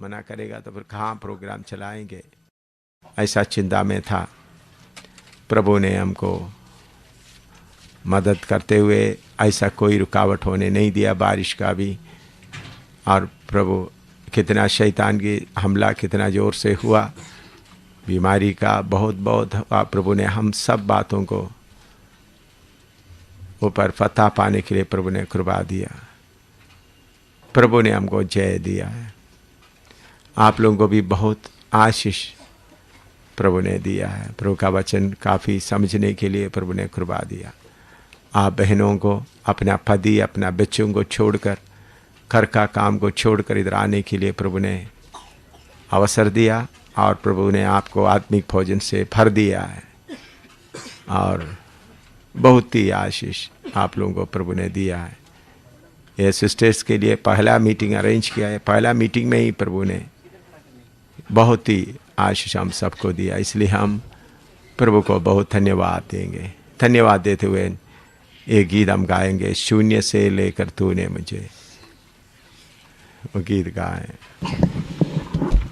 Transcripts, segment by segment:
मना करेगा तो फिर कहाँ प्रोग्राम चलाएंगे, ऐसा चिंता में था। प्रभु ने हमको मदद करते हुए ऐसा कोई रुकावट होने नहीं दिया, बारिश का भी। और प्रभु कितना शैतान की हमला कितना ज़ोर से हुआ, बीमारी का बहुत बहुत हुआ। प्रभु ने हम सब बातों को ऊपर फतह पाने के लिए प्रभु ने कृपा दिया, प्रभु ने हमको जय दिया है। आप लोगों को भी बहुत आशीष प्रभु ने दिया है। प्रभु का वचन काफ़ी समझने के लिए प्रभु ने कृपा दिया। आप बहनों को अपना पति अपना बच्चों को छोड़कर, घर का काम को छोड़कर इधर आने के लिए प्रभु ने अवसर दिया, और प्रभु ने आपको आत्मिक भोजन से भर दिया है, और बहुत ही आशीष आप लोगों को प्रभु ने दिया है। ये सिस्टर्स के लिए पहला मीटिंग अरेंज किया है, पहला मीटिंग में ही प्रभु ने बहुत ही आशीष हम सबको दिया, इसलिए हम प्रभु को बहुत धन्यवाद देंगे। धन्यवाद देते हुए एक गीत हम गाएंगे, शून्य से लेकर तूने मुझे, वो गीत गाएं।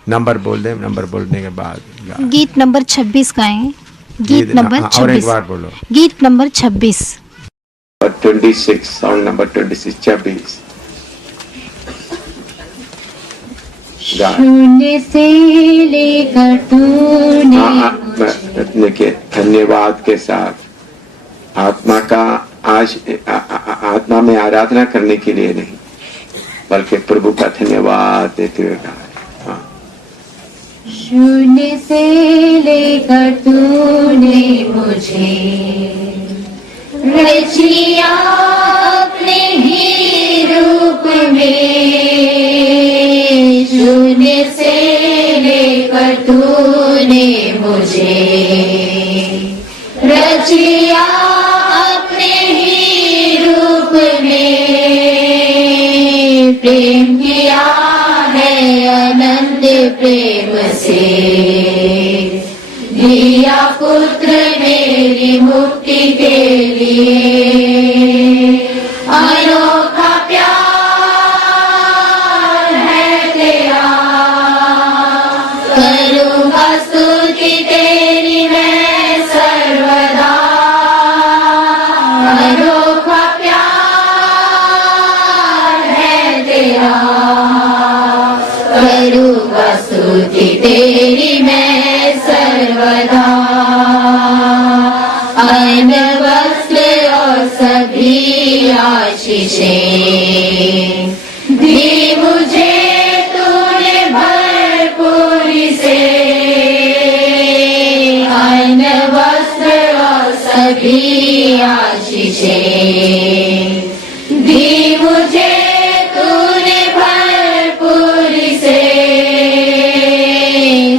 नंबर बोल दें, नंबर बोलने के बाद गीत नंबर 26 गाएं। गीत नंबर 26 और एक बार बोलो। गीत नंबर 26 26 सॉन्ग नंबर 26 26। शून्य से लेकर तूने देखिए, धन्यवाद के साथ आत्मा का आत्मा में आराधना करने के लिए नहीं, बल्कि प्रभु का धन्यवाद देते हुए गाए। शून्य से लेकर तूने मुझे रचिया अपने ही रूप में, शून्य से लेकर तूने मुझे रचिया अपने ही रूप में, प्रेम किया है अनंत प्रेम से, दिया पुत्र मेरी मुक्ति के लिए, अनोखा प्यार है तेरा, करूँगा स्तुति तेरी मैं सर्वदा, अनोखा प्यार है तेरा, करूँगा स्तुति तेरी मैं सर्वदा। अन्न वस्त्र और सभी आशीषें दी मुझे तूने भरपूरी से, अन्न वस्त्र और सभी आशीषें दी मुझे तूने भरपूरी से,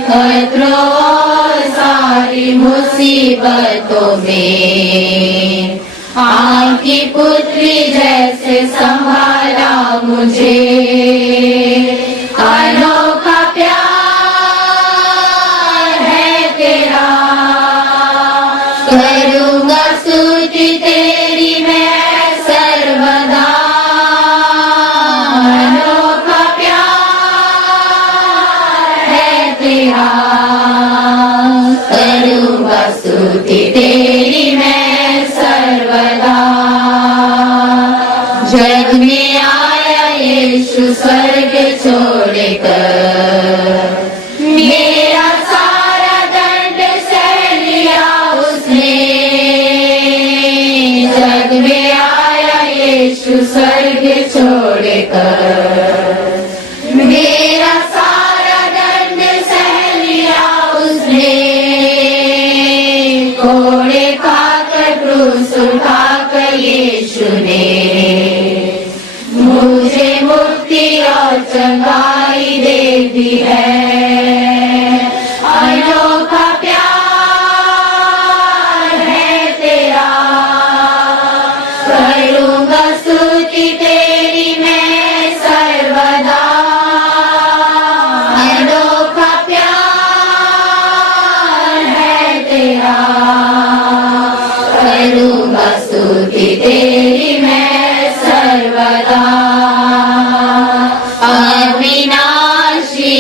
खतरों और सारी मुसीबतों में आपकी पुत्री जैसे संभाला मुझे, अनोखा प्यार है तेरा, करूँगा स्तुति तेरी मैं सर्वदा, अनोखा प्यार है तेरा, करूँगा स्तुति तेरी मैं सर्वदा। जग में आया यीशु स्वर्ग छोड़कर, मेरा सारा दंड सह लिया उसने, जग में आया यीशु स्वर्ग छोड़कर, मेरा सारा दंड सह लिया उसने, कोड़े खाकर क्रूस उठाकर यीशु ने मुझे मुक्ति और चंगाई दे दी है, अनोखा प्यार है तेरा, करूँगा स्तुति तेरी मैं सर्वदा, अनोखा प्यार है तेरा, करूँगा स्तुति तेरी मैं सर्वदा। अविनाशी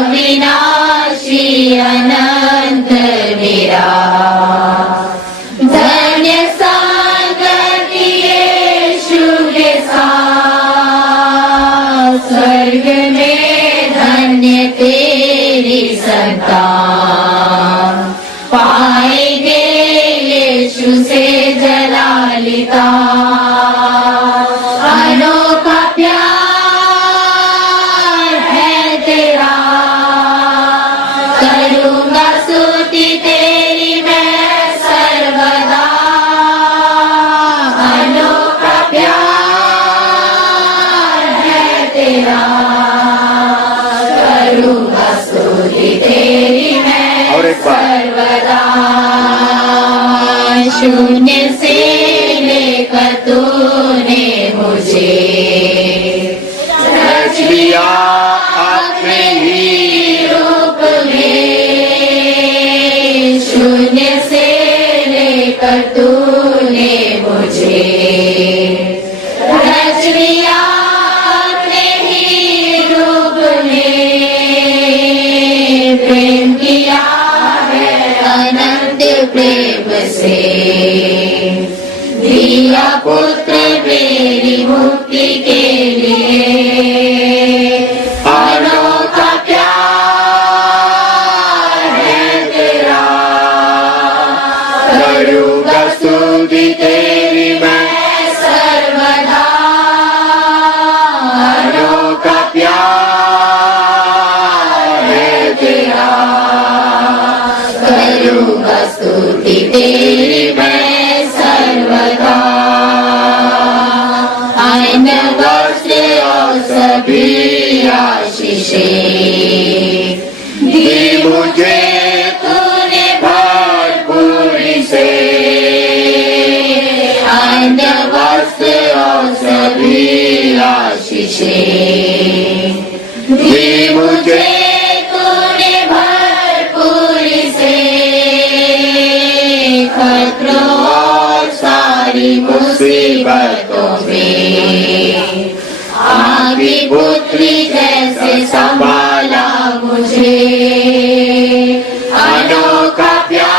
अविनाशी अनंत निराला, धन्य संगति यीशु के साथ, स्वर्ग में धन्य तेरी संतान, पाएंगे यीशु से जलालिता। अनोखा प्यार है तेरा, करूँगा स्तुति तेरी मैं सर्वदा। अनोखा प्यार है तेरा, करूँगा स्तुति तेरी मैं सर्वदा। शून्य से लेकर तूने मुझे रच लिया अपने ही रूप में। शून्य से लेकर तूने मुझे रच लिया अपने ही रूप में। प्रेम किया है अनंत प्रेम से, दिया पुत्र मेरी मुक्ति के लिए। अनोखा प्यार है तेरा, करूँगा स्तुति तेरी मैं सर्वदा। अनोखा प्यार है तेरा, करूँगा स्तुति तेरी मैं सर्वदा। अन्न वस्त्र और सभी आशीषें दी मुझे तूने भरपूरी से। अन्न वस्त्र और सभी आशीषें दी मुझे तूने भरपूरी से। खतरों और सारी मुसीबतों में आगे पुत्री जैसे संभाला मुझे। अनोखा प्यार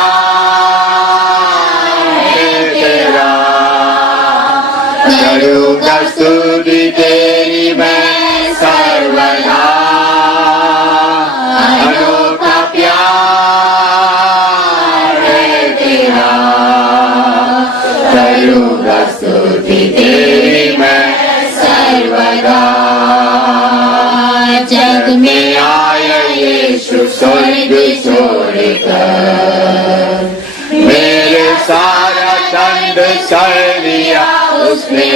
है तेरा, करूँगा स्तुति तेरी मैं सर्वदा। अनोखा प्यार है तेरा, करूँगा स्तुति तेरी मैं सर्वदा। जग में आया यीशु स्वर्ग छोड़कर, मेरे सारा दंड सह लिया उसने।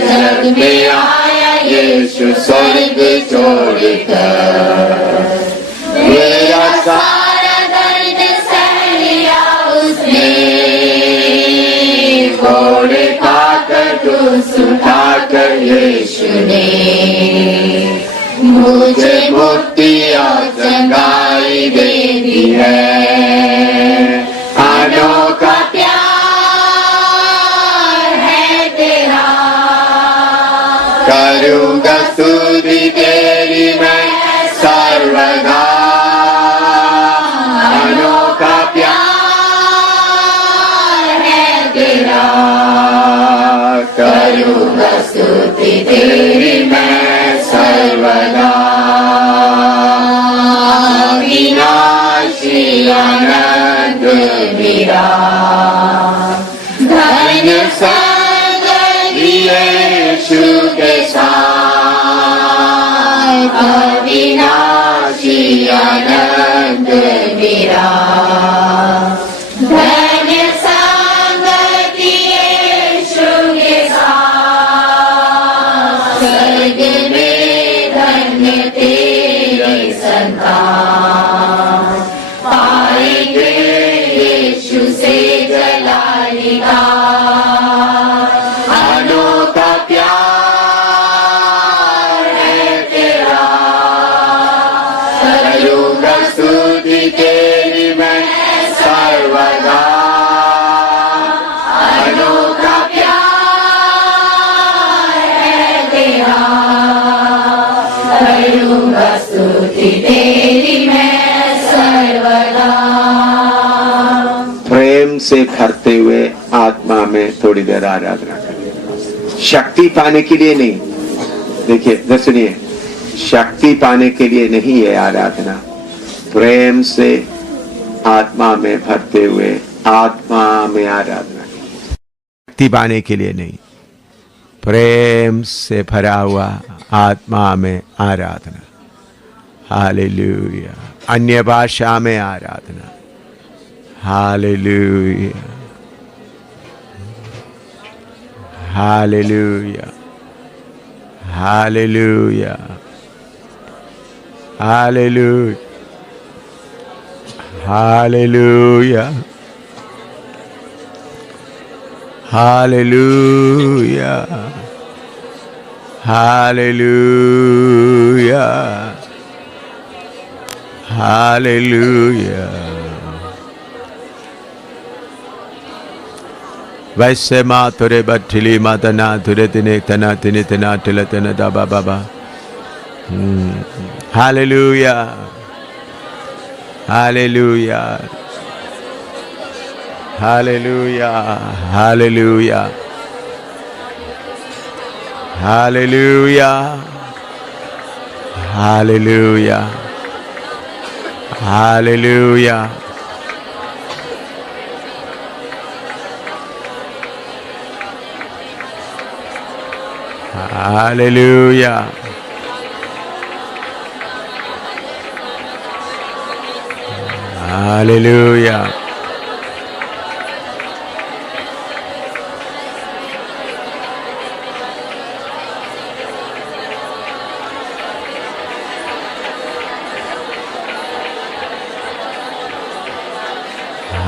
जग में आया यीशु स्वर्ग छोड़कर, मेरा सारा दंड सह लिया उसने। घोड़े खाकर क्रूस उठाकर यीशु ने मुझे मुक्ति और चंगाई दे दी है। अनोखा प्यार है तेरा, करूँगा स्तुति तेरी मैं सर्वदा। अनोखा प्यार है तेरा, करूँगा स्तुति तेरी मैं सर्वदा। अविनाशी अनंत मेरा, धन्य संगति यीशु के साथ। अविनाशी अनंत मेरा, धन्य संगति यीशु के साथ। स्वर्ग में धन्य तेरी संतान, पाएंगे यीशु से जलालिता। अनोखा प्यार है तेरा, करूँगा स्तुति तेरी मैं सर्वदा। अनोखा प्यार है तेरा, करूँगा करूँगा स्तुति तेरी मैं सर्वदा। प्रेम से भरते हुए आत्मा में थोड़ी देर आराधना करें। शक्ति पाने के लिए नहीं, देखिए सुनिए, शक्ति पाने के लिए नहीं है आराधना, प्रेम से आत्मा में भरते हुए आत्मा में आराधना। शक्ति पाने के लिए नहीं, प्रेम से भरा हुआ आत्मा में आराधना। हालेलुया। अन्य भाषा में आराधना। Hallelujah, hallelujah, hallelujah, hallelujah, hallelujah, hallelujah, hallelujah, hallelujah. वैसे माँ तुरे बठिली मातना तुरे तिने तना तिने तना टिल तना दाबा बाबा। Hallelujah, hallelujah, hallelujah, hallelujah, hallelujah, hallelujah, hallelujah, hallelujah, hallelujah.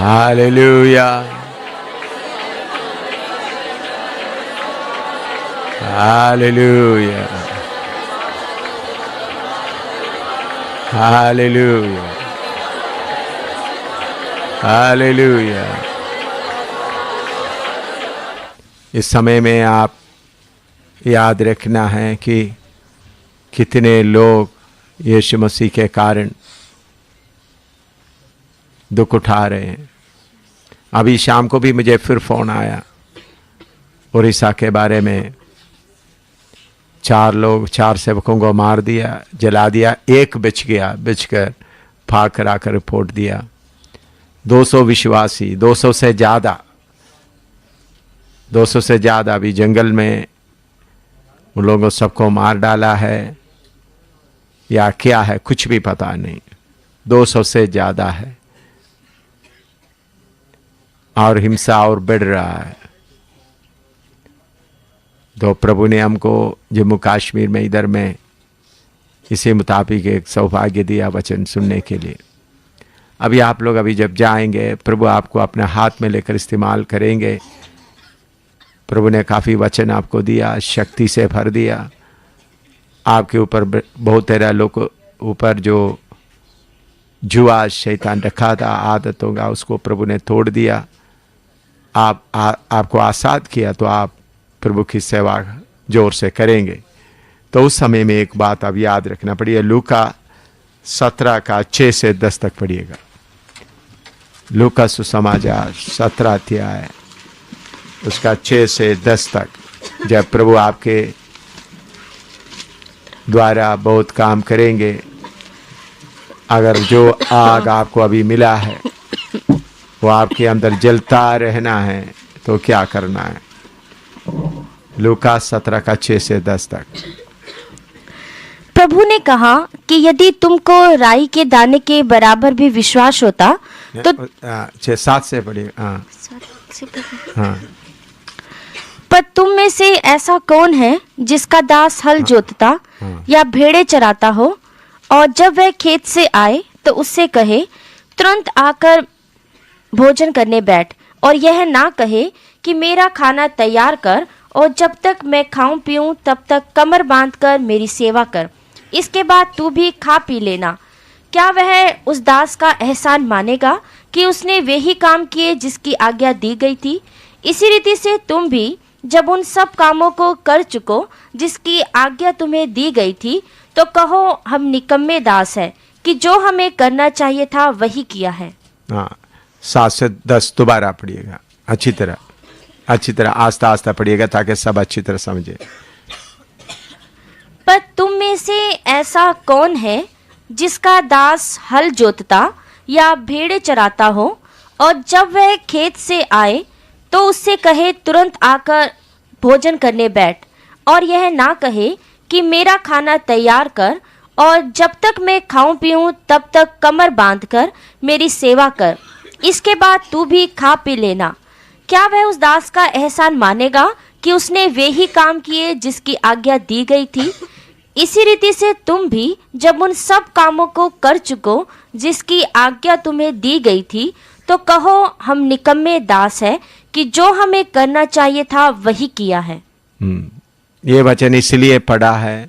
Hallelujah. Hallelujah. Hallelujah. Hallelujah. इस समय में आप याद रखना है कि कितने लोग यीशु मसीह के कारण दुख उठा रहे हैं। अभी शाम को भी मुझे फिर फोन आया उड़ीसा के बारे में, 4 सेवकों को मार दिया, जला दिया, एक बच गया, बचकर भाग कर आकर रिपोर्ट दिया। 200 विश्वासी, 200 से ज़्यादा अभी जंगल में उन लोगों सबको मार डाला है या क्या है कुछ भी पता नहीं। 200 से ज़्यादा है और हिंसा और बढ़ रहा है। तो प्रभु ने हमको जम्मू कश्मीर में इधर में इसी मुताबिक एक सौभाग्य दिया वचन सुनने के लिए। अभी आप लोग अभी जब जाएंगे, प्रभु आपको अपने हाथ में लेकर इस्तेमाल करेंगे। प्रभु ने काफ़ी वचन आपको दिया, शक्ति से भर दिया। आपके ऊपर बहुत तेरा लोग ऊपर जो जुआ शैतान रखा था आदतों का, उसको प्रभु ने तोड़ दिया। आपको आज़ाद किया, तो आप प्रभु की सेवा जोर से करेंगे। तो उस समय में एक बात अब याद रखना पड़ेगा। लूका 17 का 6 से 10 तक पढ़िएगा। लूका सुसमाचार 17 अध्याय उसका 6 से 10 तक। जब प्रभु आपके द्वारा बहुत काम करेंगे, अगर जो आग आपको अभी मिला है वो आपके अंदर जलता रहना है तो क्या करना है। लूका 17 का 6 से 10 तक। प्रभु ने कहा कि यदि तुमको राई के दाने के बराबर भी विश्वास होता तो 6-7 से पढ़िए। हाँ। पर तुम में से ऐसा कौन है जिसका दास हल जोतता या भेड़े चराता हो, और जब वह खेत से आए तो उससे कहे तुरंत आकर भोजन करने बैठ, और यह ना कहे कि मेरा खाना तैयार कर और जब तक मैं खाऊं पीऊं तब तक कमर बांधकर मेरी सेवा कर, इसके बाद तू भी खा पी लेना। क्या वह उस दास का एहसान मानेगा कि उसने वही काम किए जिसकी आज्ञा दी गई थी? इसी रीति से तुम भी जब उन सब कामों को कर चुको जिसकी आज्ञा तुम्हें दी गई थी, तो कहो हम निकम्मे दास है कि जो हमें करना चाहिए था वही किया है। हाँ, 7 से 10 दोबारा पढ़िएगा, अच्छी तरह आस्ता आस्ता पढ़िएगा ताकि सब अच्छी तरह समझे। पर तुम में से ऐसा कौन है जिसका दास हल जोतता या भेड़े चराता हो, और जब वह खेत से आए तो उससे कहे तुरंत आकर भोजन करने बैठ, और यह ना कहे कि मेरा खाना तैयार कर, और जब तक मैं खाऊं पीऊं तब तक कमर बांधकर मेरी सेवा कर, इसके बाद तू भी खा पी लेना। क्या वह उस दास का एहसान मानेगा कि उसने वे ही काम किए जिसकी आज्ञा दी गई थी? इसी रीति से तुम भी जब उन सब कामों को कर चुको जिसकी आज्ञा तुम्हें दी गई थी, तो कहो हम निकम्मे दास है कि जो हमें करना चाहिए था वही किया है। ये वचन इसलिए पढ़ा है,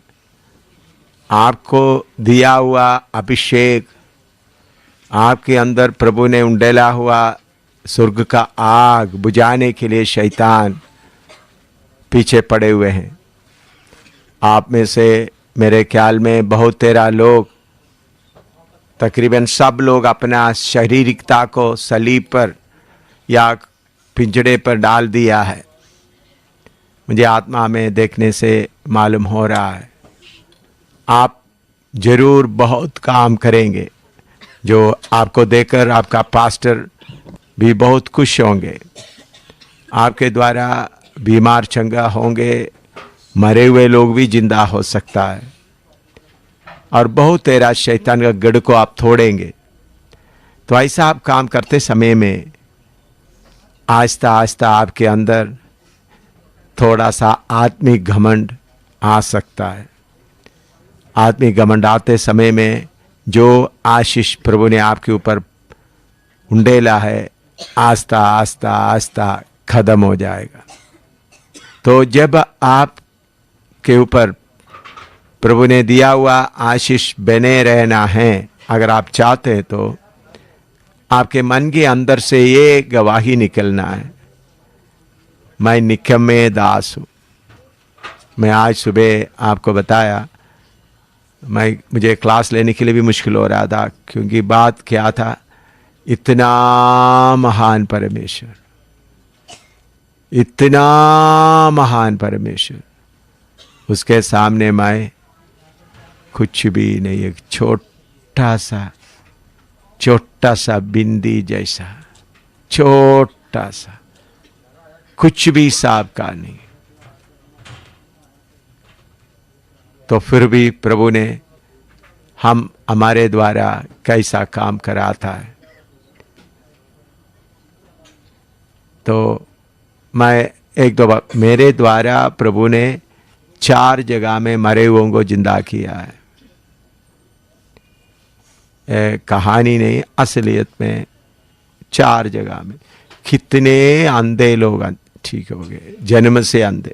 आपको दिया हुआ अभिषेक, आपके अंदर प्रभु ने उंडेला हुआ स्वर्ग का आग बुझाने के लिए शैतान पीछे पड़े हुए हैं। आप में से मेरे ख्याल में बहुत तेरा लोग, तकरीबन सब लोग अपना शारीरिकता को सलीब पर या पिंजड़े पर डाल दिया है। मुझे आत्मा में देखने से मालूम हो रहा है आप जरूर बहुत काम करेंगे, जो आपको देखकर आपका पास्टर भी बहुत खुश होंगे। आपके द्वारा बीमार चंगा होंगे, मरे हुए लोग भी जिंदा हो सकता है, और बहुत तेरा शैतान का गढ़ को आप तोड़ेंगे। तो ऐसा आप काम करते समय में आहिस्ता आहिस्ता आपके अंदर थोड़ा सा आत्मिक घमंड आ सकता है। आत्मिक घमंड आते समय में जो आशीष प्रभु ने आपके ऊपर उंडेला है, आस्ता आस्ता आस्ता खत्म हो जाएगा। तो जब आप के ऊपर प्रभु ने दिया हुआ आशीष बने रहना है, अगर आप चाहते हैं, तो आपके मन के अंदर से ये गवाही निकलना है, मैं निकम्मे दास हूँ। मैं आज सुबह आपको बताया, मुझे क्लास लेने के लिए भी मुश्किल हो रहा था, क्योंकि बात क्या था, इतना महान परमेश्वर, इतना महान परमेश्वर, उसके सामने मैं कुछ भी नहीं, एक छोटा सा बिंदी जैसा, छोटा सा, कुछ भी हिसाब का नहीं। तो फिर भी प्रभु ने हमारे द्वारा कैसा काम कराता है। तो मैं एक दो बार, मेरे द्वारा प्रभु ने 4 जगह में मरे हुओं को जिंदा किया है। कहानी नहीं, असलियत में 4 जगह में कितने अंधे लोग ठीक हो गए, जन्म से अंधे,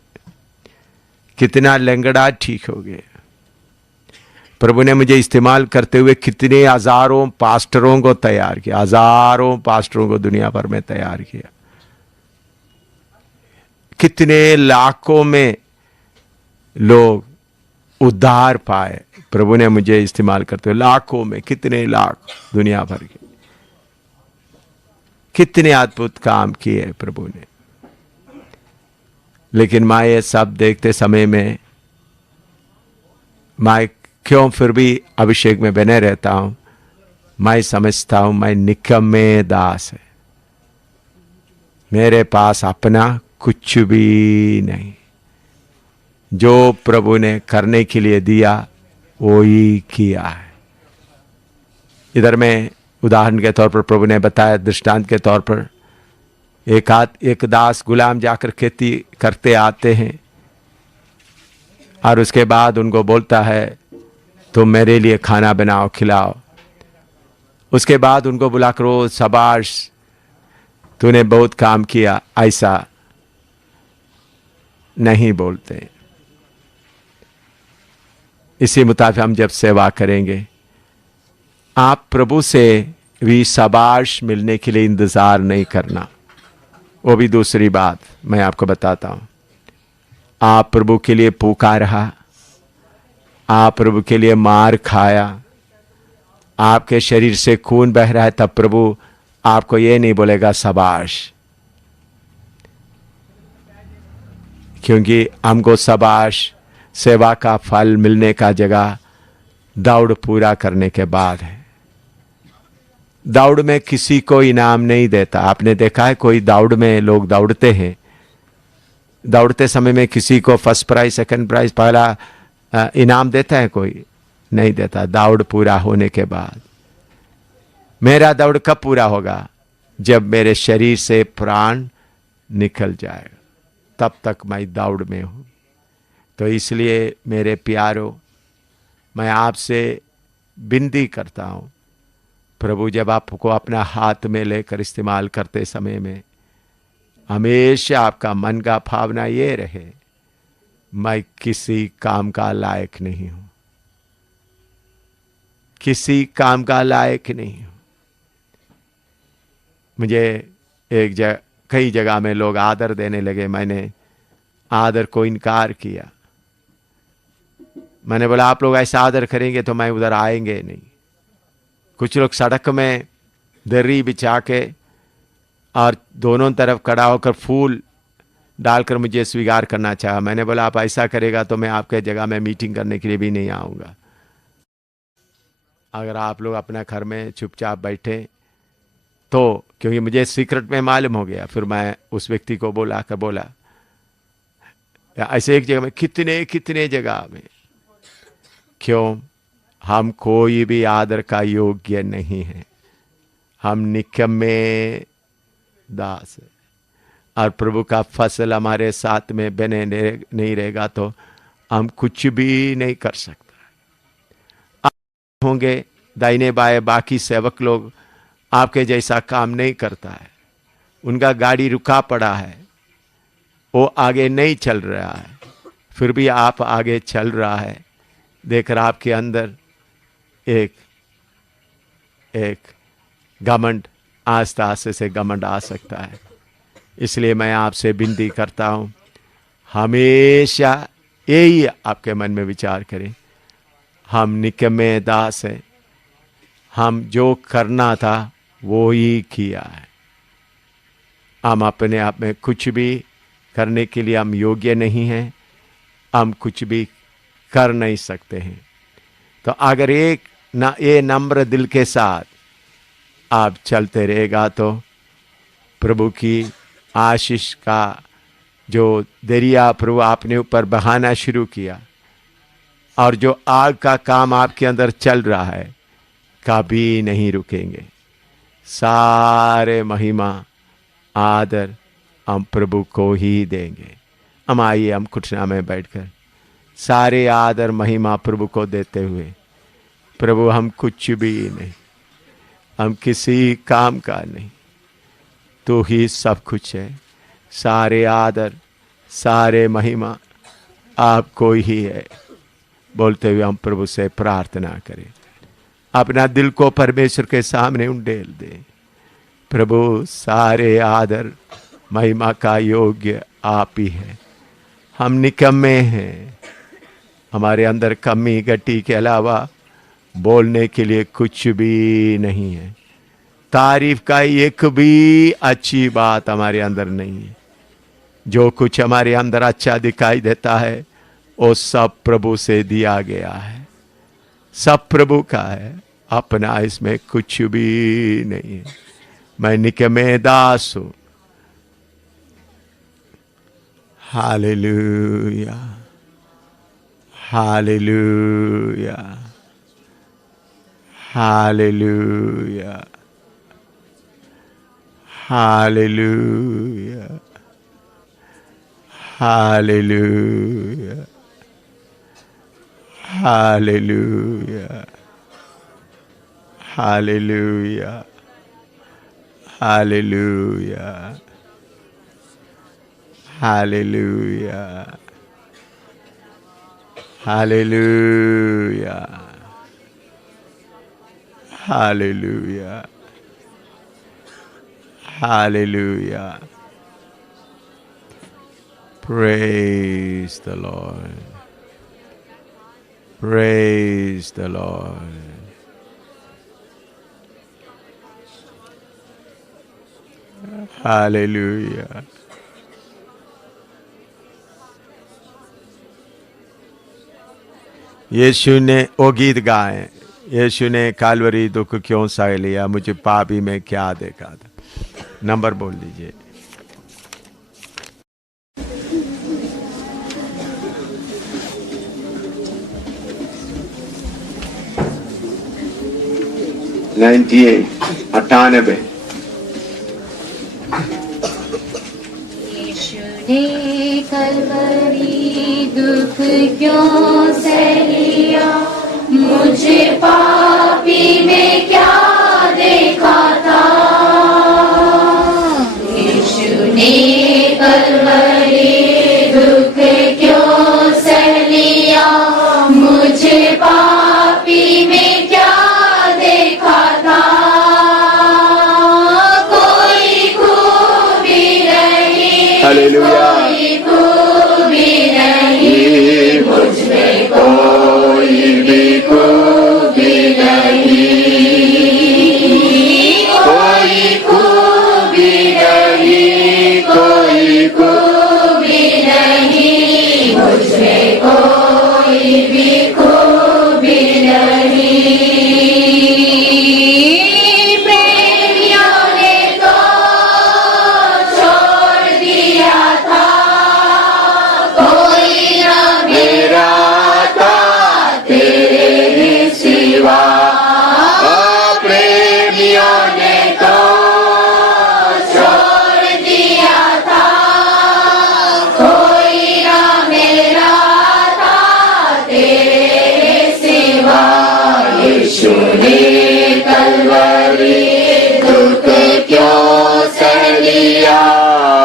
कितना लंगड़ा ठीक हो गए। प्रभु ने मुझे इस्तेमाल करते हुए कितने हजारों पास्टरों को तैयार किया, हजारों पास्टरों को दुनिया भर में तैयार किया। कितने लाखों में लोग उद्धार पाए, प्रभु ने मुझे इस्तेमाल करते हुए, लाखों में, कितने लाख दुनिया भर के, कितने अद्भुत काम किए प्रभु ने। लेकिन मैं ये सब देखते समय में मैं क्यों फिर भी अभिषेक में बने रहता हूं, मैं समझता हूं मैं निकम्मे दास है, मेरे पास अपना कुछ भी नहीं, जो प्रभु ने करने के लिए दिया वो ही किया है। इधर में उदाहरण के तौर पर प्रभु ने बताया, दृष्टांत के तौर पर, एक दास गुलाम जाकर खेती करते आते हैं और उसके बाद उनको बोलता है तुम मेरे लिए खाना बनाओ खिलाओ। उसके बाद उनको बुलाकर वो शाबाश तूने बहुत काम किया, ऐसा नहीं बोलते। इसी मुताबिक हम जब सेवा करेंगे, आप प्रभु से भी शाबाश मिलने के लिए इंतजार नहीं करना। वो भी दूसरी बात मैं आपको बताता हूं, आप प्रभु के लिए पुकारा, आप प्रभु के लिए मार खाया, आपके शरीर से खून बह रहा है, तब प्रभु आपको ये नहीं बोलेगा शाबाश, क्योंकि हमको शाबाश सेवा का फल मिलने का जगह दौड़ पूरा करने के बाद है। दौड़ में किसी को इनाम नहीं देता। आपने देखा है कोई दौड़ में लोग दौड़ते हैं, दौड़ते समय में किसी को फर्स्ट प्राइज, सेकंड प्राइज, पहला इनाम देता है? कोई नहीं देता। दौड़ पूरा होने के बाद, मेरा दौड़ कब पूरा होगा? जब मेरे शरीर से प्राण निकल जाएगा, तब तक मैं दौड़ में हूं। तो इसलिए मेरे प्यारों, मैं आपसे विनती करता हूं, प्रभु जब आपको अपना हाथ में लेकर इस्तेमाल करते समय में हमेशा आपका मन का भावना ये रहे, मैं किसी काम का लायक नहीं हूं, किसी काम का लायक नहीं हूं। मुझे कई जगह में लोग आदर देने लगे, मैंने आदर को इनकार किया। मैंने बोला आप लोग ऐसा आदर करेंगे तो मैं उधर आएंगे नहीं। कुछ लोग सड़क में दर्री बिछा के और दोनों तरफ खड़ा होकर फूल डालकर मुझे स्वीकार करना चाहा। मैंने बोला आप ऐसा करेगा तो मैं आपके जगह में मीटिंग करने के लिए भी नहीं आऊँगा। अगर आप लोग अपना घर में चुपचाप बैठे तो, क्योंकि मुझे सीक्रेट में मालूम हो गया, फिर मैं उस व्यक्ति को बोला ऐसे एक जगह में, कितने जगह में, क्यों? हम कोई भी आदर का योग्य नहीं है, हम निकम्मे दास है। और प्रभु का फसल हमारे साथ में बने नहीं रहेगा तो हम कुछ भी नहीं कर सकते। होंगे दाहिने बाएं बाकी सेवक लोग आपके जैसा काम नहीं करता है, उनका गाड़ी रुका पड़ा है, वो आगे नहीं चल रहा है, फिर भी आप आगे चल रहा है, देखकर आपके अंदर एक घमंड, आस्ते आस्ते से घमंड आ सकता है। इसलिए मैं आपसे विनती करता हूं, हमेशा यही आपके मन में विचार करें, हम निकम्मे दास हैं, हम जो करना था वो ही किया है। हम अपने आप में कुछ भी करने के लिए हम योग्य नहीं हैं, हम कुछ भी कर नहीं सकते हैं। तो अगर ये नम्र दिल के साथ आप चलते रहेगा तो प्रभु की आशीष का जो दरिया प्रभु आपने ऊपर बहाना शुरू किया, और जो आग का काम आपके अंदर चल रहा है, कभी नहीं रुकेंगे। सारे महिमा आदर हम प्रभु को ही देंगे। हम आइए, हम घुटना में बैठकर सारे आदर महिमा प्रभु को देते हुए, प्रभु हम कुछ भी नहीं, हम किसी काम का नहीं, तू ही सब कुछ है। सारे आदर सारे महिमा आपको ही है, बोलते हुए हम प्रभु से प्रार्थना करें। अपना दिल को परमेश्वर के सामने उंडेल दे। प्रभु सारे आदर महिमा का योग्य आप ही है। हम निकम्मे हैं, हमारे अंदर कमी गटी के अलावा बोलने के लिए कुछ भी नहीं है। तारीफ का एक भी अच्छी बात हमारे अंदर नहीं है। जो कुछ हमारे अंदर अच्छा दिखाई देता है वो सब प्रभु से दिया गया है, सब प्रभु का है, अपना इसमें कुछ भी नहीं है। मैं निकम्मे दास हूं। Hallelujah, hallelujah, hallelujah, hallelujah, hallelujah, hallelujah, hallelujah, hallelujah, hallelujah, hallelujah, hallelujah, hallelujah. Praise the Lord. Praise the Lord. Hallelujah. यीशु ने वो गीत गाए, यीशु ने कालवरी दुख क्यों सह लिया, मुझे पापी में क्या देखा था। नंबर बोल दीजिए। अट्ठानबे। यीशु ने कलवरी दुख क्यों सह लिया, मुझे पापी में क्या देखा था। यीशु ने कलवरी दुख क्यों सह लिया, मुझे पापी में क्या देखा था। कोई खूबी नहीं, कोई खूबी नहीं, मुझ में कोई भी खूबी नहीं, कोई खूबी नहीं, कोई खूबी नहीं, मुझ में कोई भी खूबी नहीं। प्रेमियों ने तो छोड़ दिया था, कोई न मेरा था तेरे सिवा। प्रेमियों ने तो छोड़ दिया था, कोई न मेरा था तेरे सिवा। यीशु ने कलवरी दुख क्यों सह लिया,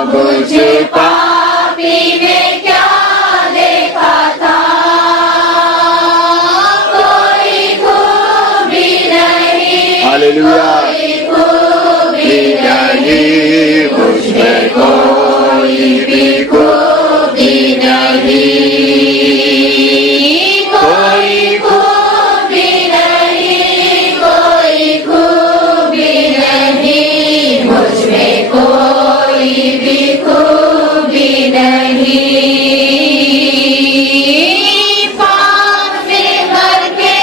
मुझे पापी में क्या देखा था। कोई खूबी नहीं, हालेलुया। कोई खूबी नहीं, मुझ में कोई भी खूबी नहीं, कोई खूबी नहीं, कोई खूबी नहीं, मुझ में कोई भी खूबी नहीं। पाप में मर के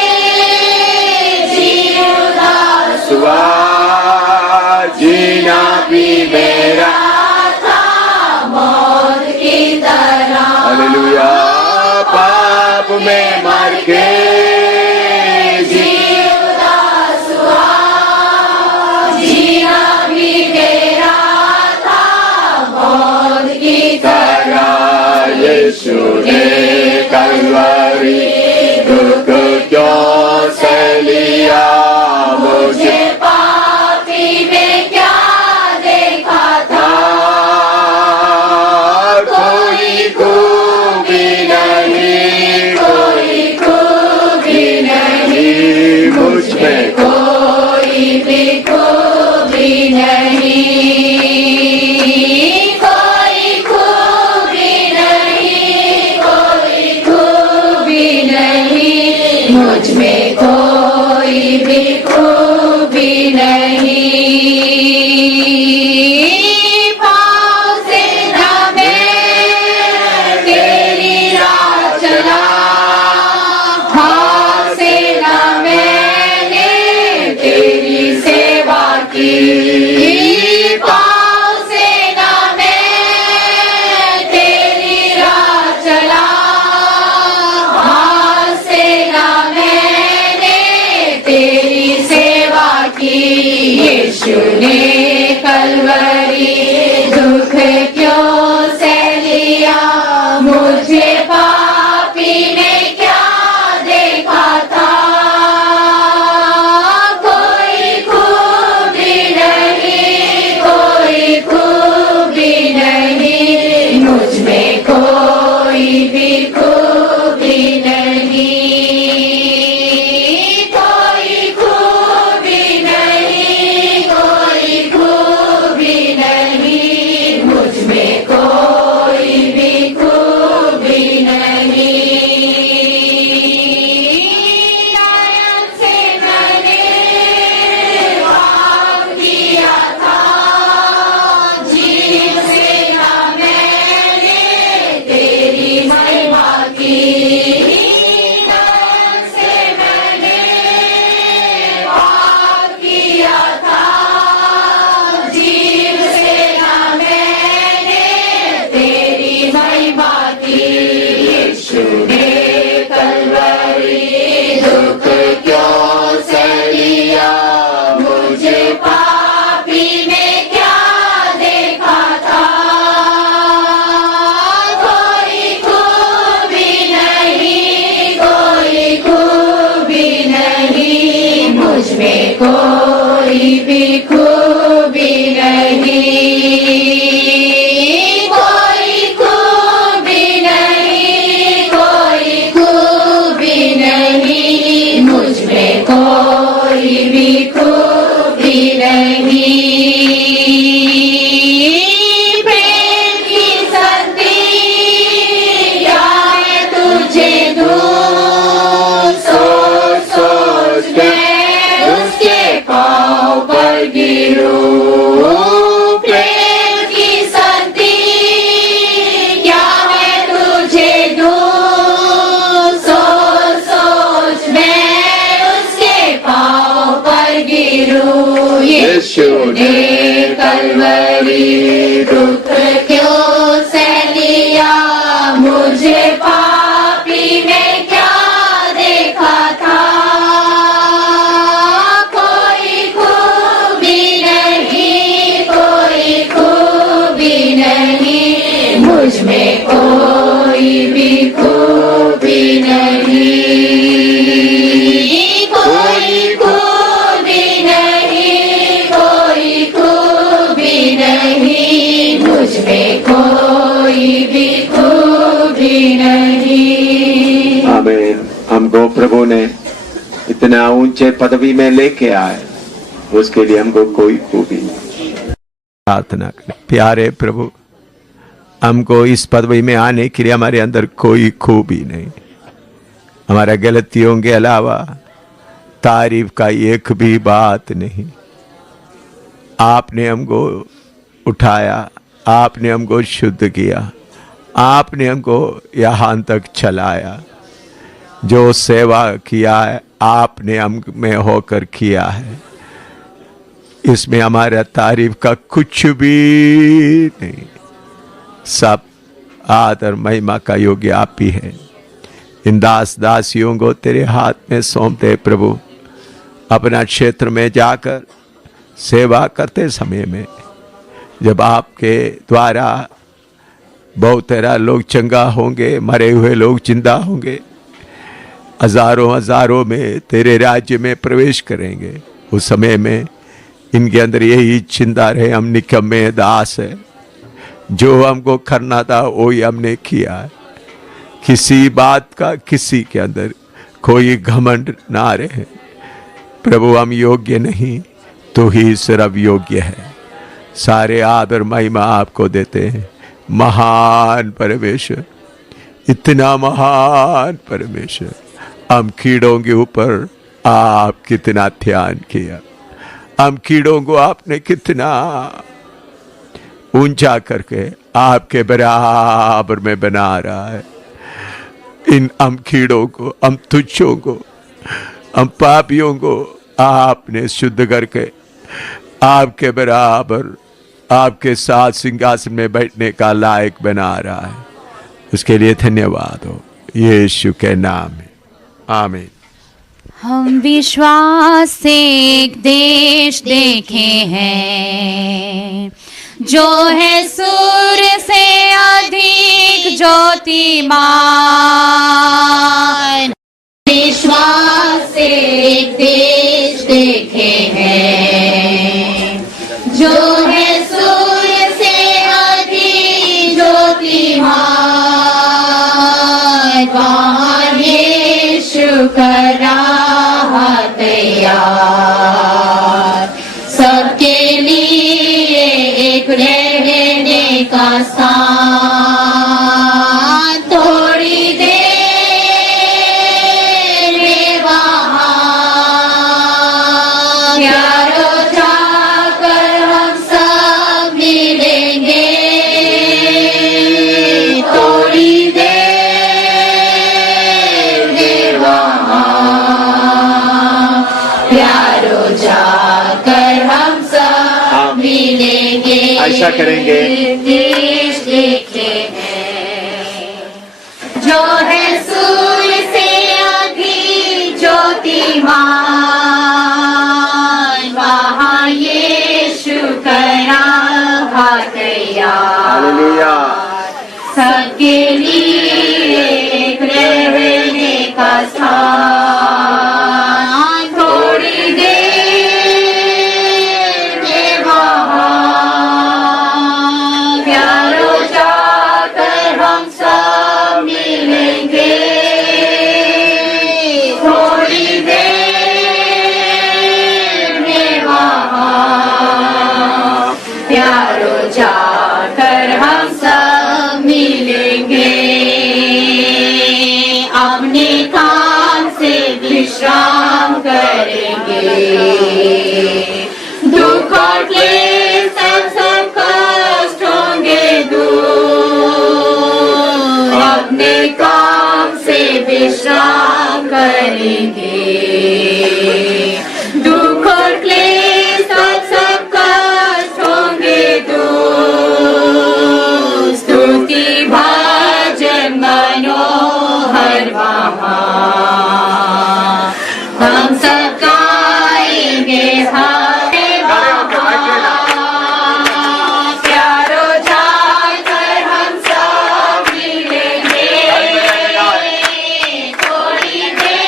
जीना सुआ जीना भी मेरा। था मौत की तरह। हालेलुया। पाप में मर के जीना सुआ, जीना भी मेरा था मौत की तरह। यीशु ने कलवरी दुख क्यों सह लिया, मुझे पापी में क्या देखा था। कोई खूबी नहीं, कोई खूबी नहीं, मुझ में कोई भी खूबी नहीं, कोई खूबी नहीं, कोई खूबी नहीं, मुझ में कोई भी खूबी नहीं। पाँव से न मैं तेरी राह चला, हाथ से न मैंने तेरी सेवा की। पाँव से न मैं तेरी राह चला, हाथ से न मैंने तेरी सेवा की। यीशु ने कलवरी दुख क्यों सह लिया, मुझे पापी में क्या देखा था। कोई खूबी नहीं, कोई खूबी नहीं, मुझ में कोई भी खूबी नहीं, कोई खूबी नहीं, कोई खूबी नहीं, मुझ में दिया मुझे पापी ने क्या देखा था, कोई खूबी नहीं, कोई खूबी नहीं, मुझ में कोई भी खूबी नहीं, कोई खूबी नहीं, कोई खूबी नहीं, मुझ में कोई भी खूबी नहीं। प्रेम की संधिया मैं तुझे दूं, सोच सोच मैं उसके पाँव पर गिरूं। प्रेम की संधिया मैं तुझे दूं, सोच सोच मैं उसके पाँव पर गिरूं। यीशु ने कलवरी दुख क्यों सह लिया, मुझे पापी ने क्या देखा था, कोई खूबी नहीं, कोई खूबी नहीं, मुझ में कोई भी खूबी नहीं, कोई खूबी नहीं, कोई खूबी नहीं, मुझ में कोई भी खूबी नहीं। आमीन। हमको प्रभु ने इतना ऊंचे पदवी में लेके आए, उसके लिए हमको कोई खूबी नहीं। प्रार्थना करें। प्यारे प्रभु, हमको इस पदवी में आने के लिए हमारे अंदर कोई खूबी नहीं, हमारा गलतियों के अलावा तारीफ का एक भी बात नहीं। आपने हमको उठाया, आपने हमको शुद्ध किया, आपने हमको यहाँ तक चलाया। जो सेवा किया है आपने हम में होकर किया है, इसमें हमारा तारीफ का कुछ भी नहीं। सब आदर महिमा का योग्य आप ही है। इन दास दासियों को तेरे हाथ में सौंपते प्रभु, अपना क्षेत्र में जाकर सेवा करते समय में जब आपके द्वारा बहुत तेरा लोग चंगा होंगे, मरे हुए लोग जिंदा होंगे, हजारों हजारों में तेरे राज्य में प्रवेश करेंगे, उस समय में इनके अंदर यही चिंता रहे, हम निकम्मे दास है, जो हमको करना था वही हमने किया है। किसी बात का किसी के अंदर कोई घमंड ना रहे। प्रभु हम योग्य नहीं, तू ही सिर्फ योग्य है। सारे आदर महिमा आपको देते हैं। महान परमेश्वर, इतना महान परमेश्वर, हम कीड़ों के ऊपर आप कितना ध्यान किया, हम कीड़ों को आपने कितना ऊंचा करके आपके बराबर में बना रहा है। इन हम कीड़ों को, हम तुच्छों को, हम पापियों को आपने शुद्ध करके आपके बराबर आपके साथ सिंहासन में बैठने का लायक बना रहा है। उसके लिए धन्यवाद हो यीशु के नाम में, आमीन। हम विश्वास से एक देश देखे हैं, जो है सूर्य से अधिक ज्योतिमान। विश्वास से एक देश देखे हैं, जो है सूर्य से अधिक ज्योतिमान। वहाँ यीशु कर रहा तैयार, सबके लिए एक रहने का स्थान। थोड़ी देर में वहाँ प्यारों जाकर हम सब मिलेंगे। थोड़ी देर में वहाँ प्यारों जाकर हम सब मिलेंगे। ऐसा करेंगे। देश देखे हैं, जो है सूर्य से अधिक ज्योतिमान। क्लेश सब कष्ट होंगे दूर, अपने काम से विश्राम करेंगे। दुख और क्लेश सब कष्ट होंगे दूर, स्तुति भजन मनोहर वहाँ हम सब गाएंगे। हरे बाबा प्यारो जाकर हम सब मिलेंगे, थोड़ी देर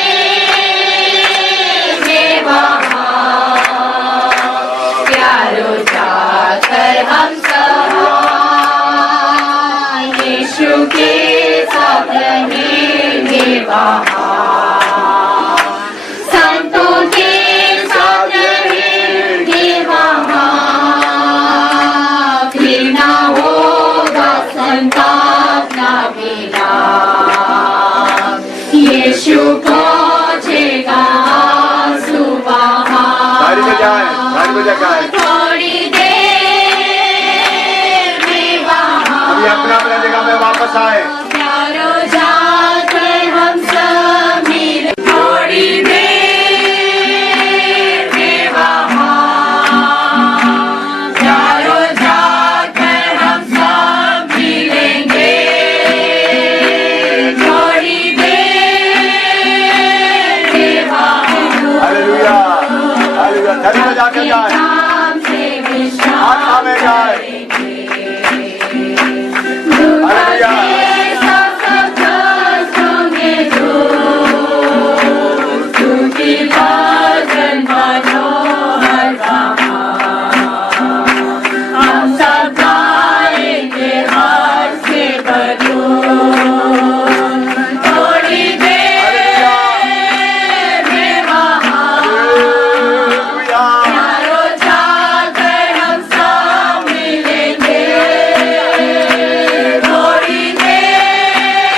में वहाँ प्यारो जाकर हम सब यीशु के साथ रहेंगे वहाँ, संतों के साथ रहेंगे वहाँ, फिर ना होगा संताप ना विलाप, यीशु पहुँचेगा आंसू वहाँ। थोड़ी देर में वहाँ अपना अपना जगह में वापस आए। प्यारो जाकर हम सब मिले, थोड़ी देर में वहाँ प्यारो जाकर हम सब मिलेंगे, थोड़ी देर में वहाँ हालेलुया हालेलुया। थाली में जाकर जाए, नाम से विश्राम आत्मा में जाए। हालेलुया हम सब गाएंगे हाथ से बदूर, थोड़ी देर में वहाँ प्यारो जाकर हम सब मिलेंगे, थोड़ी देर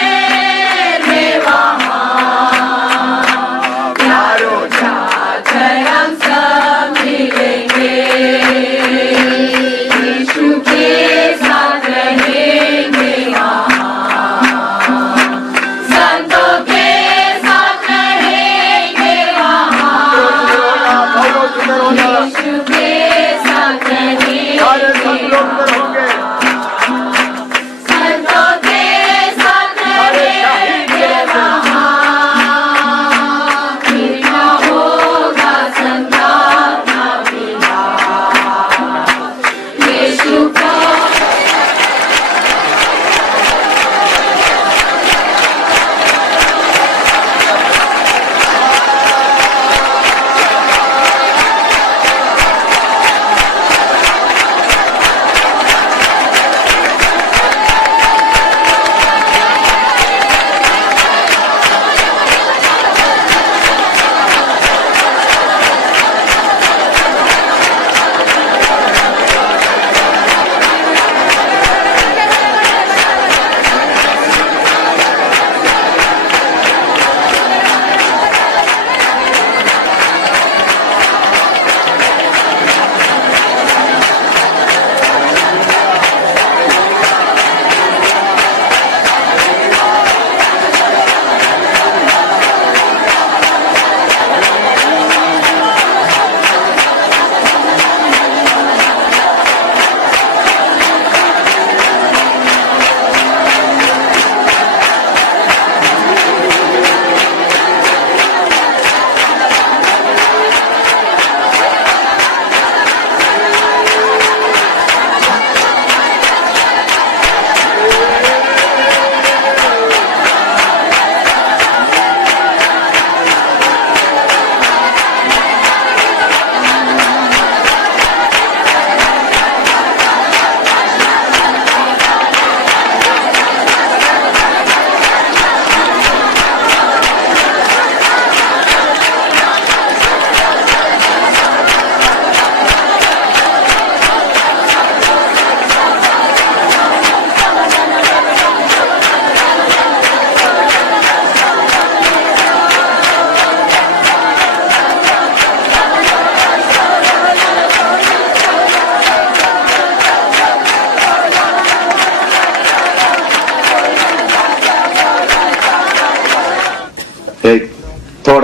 में वहाँ प्यारो जाकर हम सब मिलेंगे, यीशु के साथ रहेंगे वहाँ, संतों के साथ रहेंगे वहाँ, यीशु के साथ रहेंगे वहाँ, संतों के साथ रहेंगे वहाँ, फिर ना होगा संताप ना विलाप, यीशु को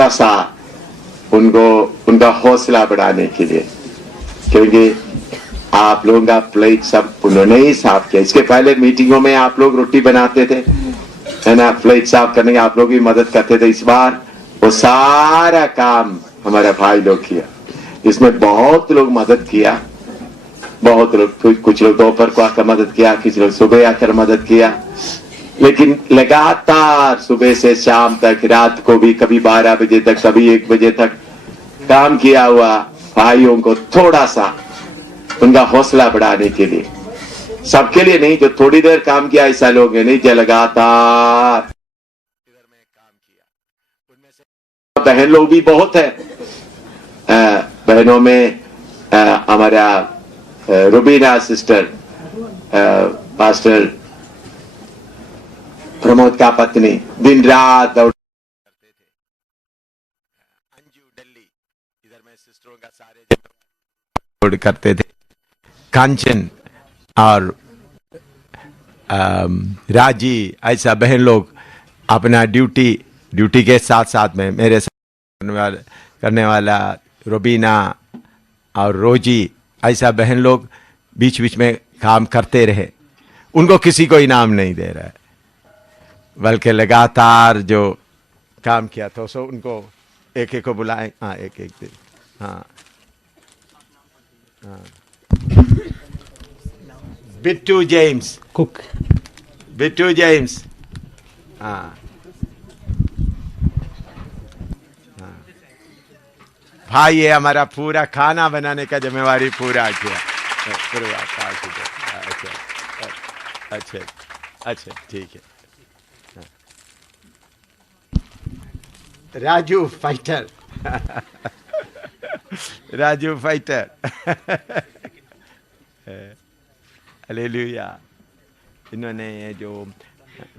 थोड़ा सा उनको उनका हौसला बढ़ाने के लिए, क्योंकि आप लोगों का प्लेट सब उन्होंने ही साफ किया। इसके पहले मीटिंगों में आप लोग रोटी बनाते थे, है ना, प्लेट साफ करने में आप लोग भी मदद करते थे। इस बार वो सारा काम हमारे भाई लोग किया। इसमें बहुत लोग मदद किया, बहुत लोग, कुछ लोग दोपहर को आकर मदद किया, कुछ लोग सुबह आकर मदद किया, लेकिन लगातार सुबह से शाम तक, रात को भी कभी 12 बजे तक, कभी 1 बजे तक काम किया हुआ भाइयों को थोड़ा सा उनका हौसला बढ़ाने के लिए, सबके लिए नहीं, जो थोड़ी देर काम किया ऐसा लोग नहीं, जो लगातार काम किया। उनमें से बहन लोग भी बहुत है। बहनों में हमारा रुबीना सिस्टर, पास्टर प्रमोद का पत्नी, दिन रात दौड़ करते थे। अंजू दिल्ली, इधर में सिस्टरों का सारे करते थे। कांचन और राजी, ऐसा बहन लोग अपना ड्यूटी के साथ साथ में मेरे साथ करने वाला रुबीना और रोजी, ऐसा बहन लोग बीच बीच में काम करते रहे। उनको किसी को इनाम नहीं दे रहा है, बल्कि लगातार जो काम किया तो सो उनको एक एक को बुलाएं। हाँ, एक एक दिन। हाँ, हाँ। Bittu James cook, Bittu James, हाँ, भाई ये हमारा पूरा खाना बनाने का जिम्मेवारी पूरा किया। अच्छा, अच्छा, ठीक है। Raju fighter, Raju fighter, hallelujah. इन्होंने ये जो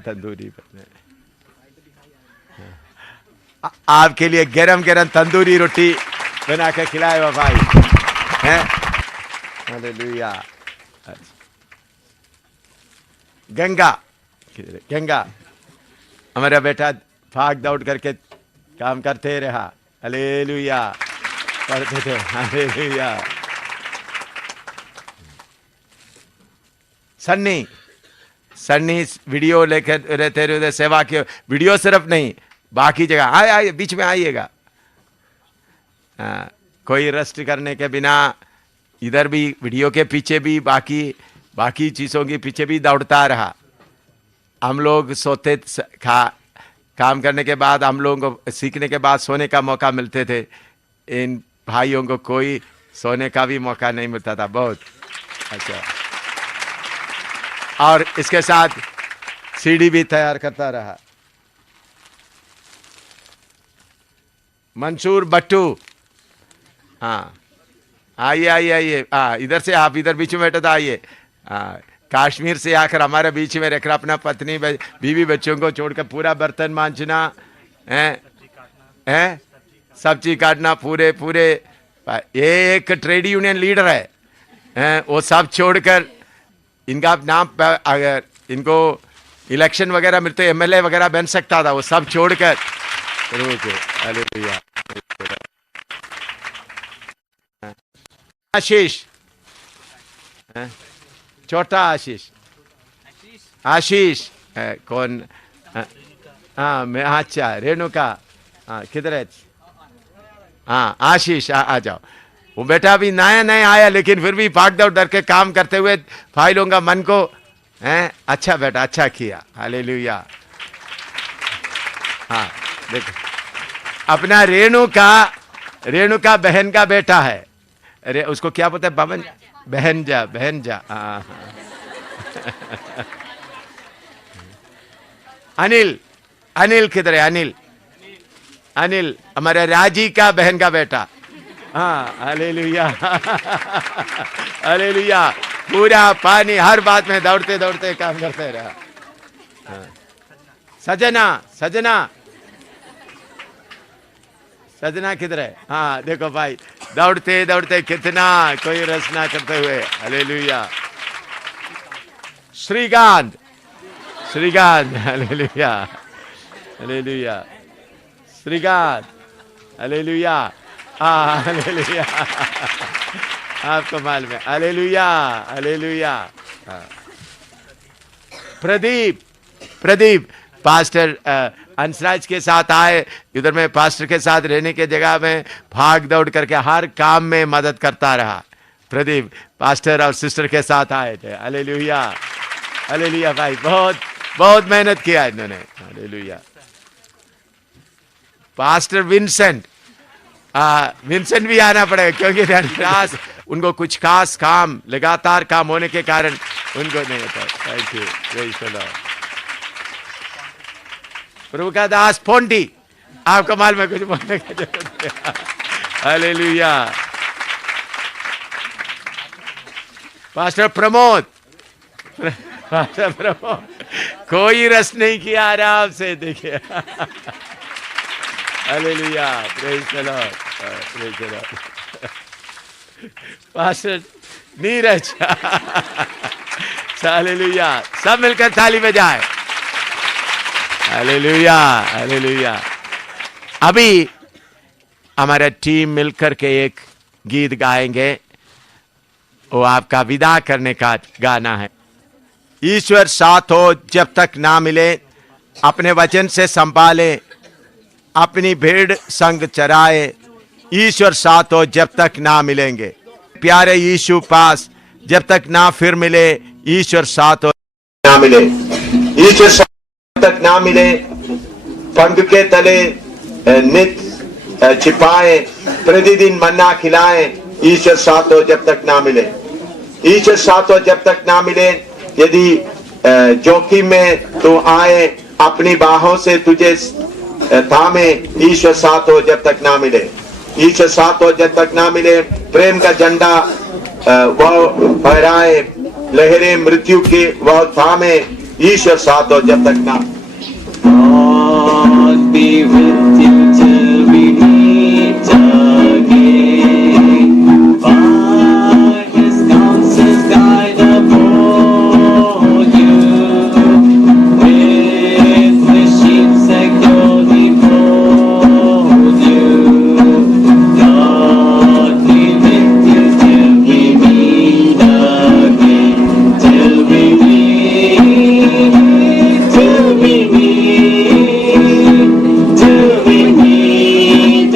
तंदूरी आपके लिए गरम गरम तंदूरी रोटी बना के खिलाए हुआ भाई हैं, हालेलुया। गंगा, गंगा हमारा बेटा भाग दौड़ करके काम करते रहा, हालेलुया, करते थे, हालेलुया। सन्नी, सन्नी वीडियो लेकर रहते रहते सेवा के, वीडियो सिर्फ नहीं बाकी जगह आइए, बीच में आइएगा। कोई रेस्ट करने के बिना इधर भी वीडियो के पीछे भी बाकी चीज़ों के पीछे भी दौड़ता रहा। हम लोग सोते काम करने के बाद, हम लोगों को सीखने के बाद सोने का मौका मिलते थे। इन भाइयों को कोई सोने का भी मौका नहीं मिलता था। बहुत अच्छा। और इसके साथ सीडी भी तैयार करता रहा। मंसूर बट्टू, हाँ, आइए आइए आइए, हाँ, इधर से आप इधर बीच में बैठे था, आइए। कश्मीर से आकर हमारे बीच में रखकर अपना पत्नी बीवी बच्चों को छोड़कर पूरा बर्तन मांजना है, सब्जी काटना, पूरे ये एक ट्रेड यूनियन लीडर है, वो सब छोड़कर, इनका नाम अगर इनको इलेक्शन वगैरह मिलते एमएलए वगैरह बन सकता था, वो सब छोड़कर हालेलुया। आशीष, छोटा आशीष कौन? हाँ, मैं, अच्छा, रेणुका, हाँ, किधर है? हाँ, आशीष, आ जाओ। वो बेटा भी नया आया, लेकिन फिर भी भाग दौड़ के काम करते हुए भाई लोगों का मन को, अच्छा बेटा, अच्छा किया, हालेलुया। हाँ, देखो, अपना रेणुका बहन का बेटा है। अरे उसको क्या बोलते हैं? बहन जा। हाँ। अनिल किधर है? अनिल हमारे राजी का बहन का बेटा। हाँ, हालेलुया, हालेलुया। पूरा पानी हर बात में दौड़ते काम करते रहा। हाँ। सजना किधर है? हाँ, देखो भाई, दौड़ते कितना कोई रचना करते हुए, hallelujah. Shrikant, hallelujah, hallelujah. Shrikant, hallelujah, hallelujah. आपको मालूम है, hallelujah, hallelujah. Pradeep, Pradeep pastor Anshraj के साथ आए। इधर में पास्टर के साथ रहने के जगह में भाग दौड़ करके हर काम में मदद करता रहा। प्रदीप पास्टर और सिस्टर के साथ आए थे। हालेलुया, हालेलुया भाई, बहुत बहुत मेहनत किया इन्होंने। हालेलुया। पास्टर विंसेंट, विंसेंट भी आना पड़ेगा क्योंकि खास उनको कुछ खास काम, लगातार काम होने के कारण उनको नहीं होता। Thank you, praise the Lord. प्रभु का दास फोंटी, आपका माल में कुछ बोलने की जरूरत है। Hallelujah. Pastor Pramod, pastor Pramod, कोई रस नहीं किया, आराम से देखिए। Hallelujah, praise the Lord, praise the Lord. Pastor Neeraj, hallelujah, सब मिलकर थाली बजाए। Hallelujah, hallelujah. अभी हमारा टीम मिलकर के एक गीत गाएंगे, वो आपका विदा करने का गाना है। ईश्वर साथ हो जब तक ना मिले, अपने वचन से संभाले, अपनी भेड़ संग चराए। ईश्वर साथ हो जब तक ना मिलेंगे, प्यारे यीशु पास जब तक ना फिर मिले। ईश्वर साथ हो ना मिले, ईश्वर साथ तक ना मिले, पंख के तले नित छिपाए, प्रतिदिन मन्ना खिलाए। ईश्वर साथ हो जब तक ना मिले, ईश्वर साथ हो जब तक ना मिले। यदि जोखिम में तू आए, अपनी बाहों से तुझे थामे। ईश्वर साथ हो जब तक ना मिले, ईश्वर साथ हो जब तक ना मिले। प्रेम का झंडा वह फहराए, लहरें मृत्यु की वह थामे। ईश्वर साथ हो जब तक ना। God be with you till we meet again. By His counsels guide upon you. With the sheep securely fold you. God be with you till we meet again. Till we meet, till we meet. Till we meet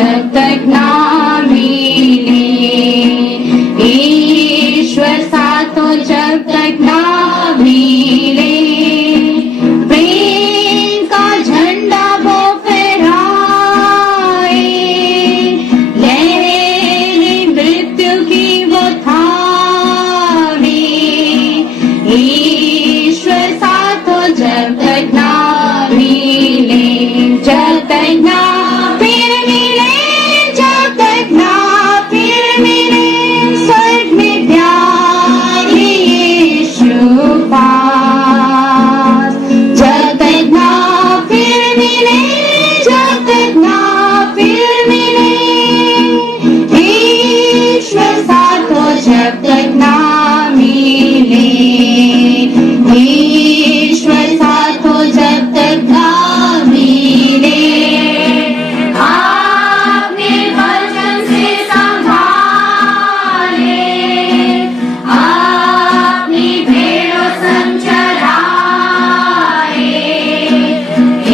जब तक ना मिले, ईश्वर साथ हो जब तक ना मिले, प्रेम का झंडा वो फहराए, लहरें मृत्यु की वो थामे, ईश्वर साथ हो जब तक ना मिले, जब तक ना फिर मिले, जब तक ना फिर मिले, स्वर्ग में प्यारे यीशु पास, जब तक ना फिर मिले, जब तक ना फिर मिले, ईश्वर साथ हो जब तक ना मिले, ईश्वर साथ हो जब तक ना मिले, आपने वचन से संभाले, आपनी भेड़ों संग चराए,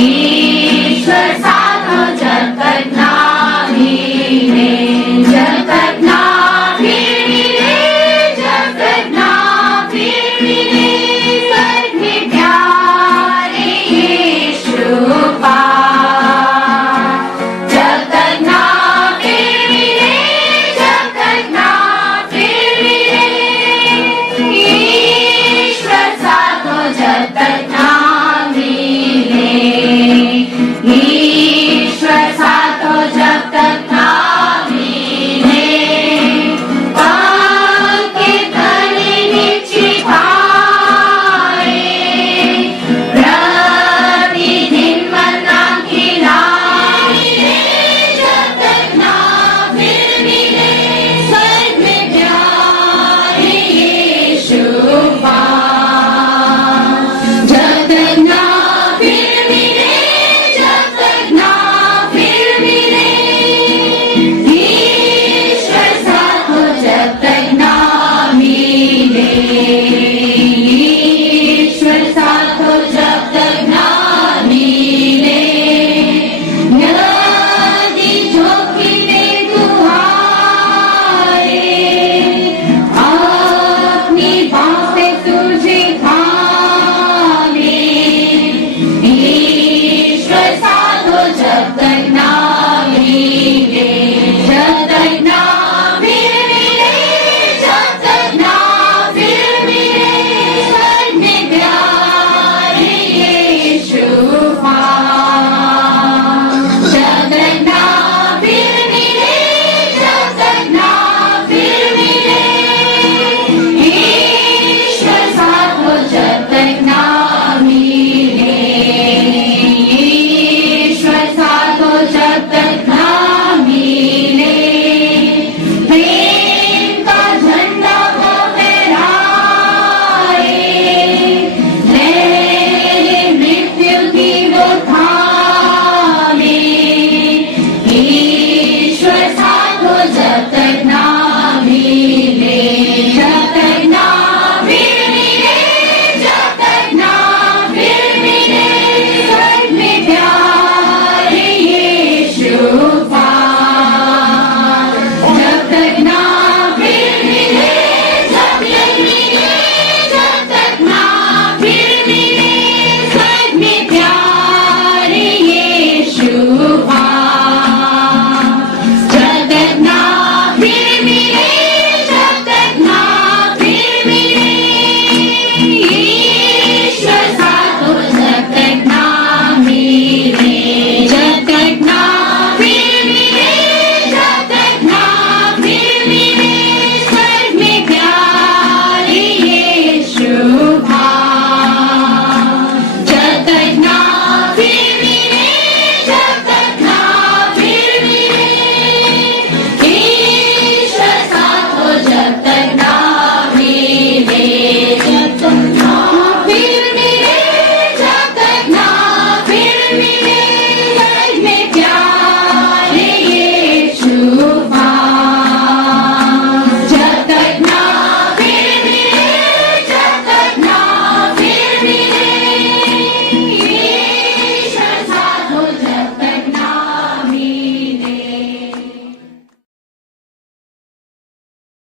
ईश्वर साथ हो जब तक ना मिले, जब तक ना फिर मिले, जब तक ना फिर मिले, स्वर्ग में प्यारे यीशु पास, जब तक ना फिर मिले, जब तक ना फिर मिले, ईश्वर साथ हो जब तक ना मिले, ईश्वर साथ हो जब तक ना मिले, पाँव के तले नीचे पाए, प्रतिदिन मन्ना खिलाए, जब तक ना फिर मिले, स्वर्ग में प्यारे यीशु पास, जब तक ना फिर मिले, जब तक ना फिर मिले, ईश्वर साथ हो जब तक ना मिले, ईश्वर साथ हो जब तक ना मिले, नदी जोखिम में दुहाए, अपनी बातें तुझे थामे, ईश्वर साथ हो जब तक ना मिले, जब तक ना फिर मिले, जब तक ना फिर मिले, स्वर्ग में प्यारे यीशु पास, जब तक ना फिर मिले, जब तक ना फिर मिले, ईश्वर साथ हो जब तक ना मिले, ईश्वर साथ हो जब तक ना मिले, प्रेम का झंडा वो फहराए, लहरें मृत्यु की वो थामे, ईश्वर साथ हो जब तक